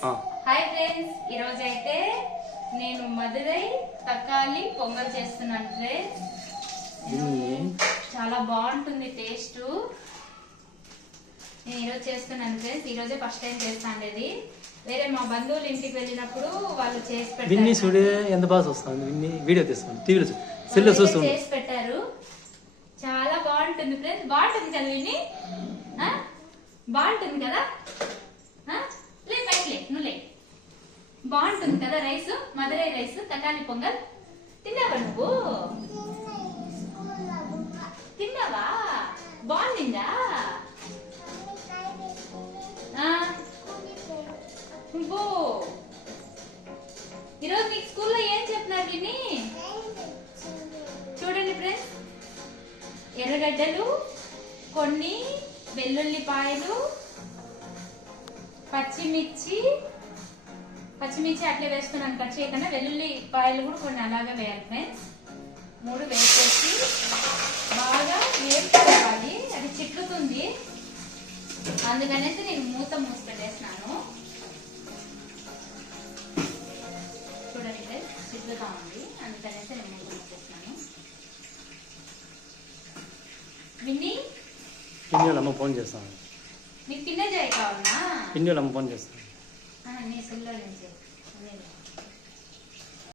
Hi friends, ఈరోజు అయితే నేను మదురై తక్కాలి పొంగల్ చేస్తున్నాను ఫ్రెండ్స్. చాలా బాగుంటుంది టేస్ట్. నేను ఈరోజు చేస్తున్నాను ఫ్రెండ్స్. ఈరోజే ఫస్ట్ టైం చేస్తాను. ఇది వేరే మా బంధువుల ఇంటికి వెళ్ళినప్పుడు వాళ్ళు చేసి పెట్టారు. ఎంత బాగా చూస్తాను వీడియో తీస్తాను టీవీలో సెల్లో చూస్తూ చేసి పెట్టారు. చాలా బాగుంటుంది ఫ్రెండ్స్. బాగుంటుంది కదా విని, బాగుంటుంది కదా. లే పైకి లే, నువ్వు లే. బాగుంటుంది కదా రైస్, మదురై రైస్ తకాలి పొంగల్. తిన్నావా నువ్వు? తిన్నావా? బాగుందిందా? ఈరోజు నీకు స్కూల్లో ఏం చెప్పినారు విని? చూడండి ఫ్రెండ్స్, ఎర్రగడ్డలు, కొన్ని వెల్లుల్లిపాయలు, పచ్చిమిర్చి అట్లే వేస్తున్నాను. కట్ చేయకుండా వెల్లుల్లిపాయలు కూడా కొన్ని అలాగే వేయాలి ఫ్రెండ్స్. 3 వేసేసి బాగా వేపుకోవాలి. అది చిట్లుతుంది, అందుకనేసి నేను మూత పెట్టేసినాను. చూడండి ఫ్రెండ్స్, చిట్లుగా ఉంది, అందుకనేసి నేను మూత మూసేసినాను. విన్ని, పిన్నోళ్ళమ్మ ఫోన్ చేస్తాను. నీకు తిన్న జాయ్ కావాలనా? పిన్నోళ్ళమ్మ ఫోన్ చేస్తాను. నీ సెల్లో నుంచి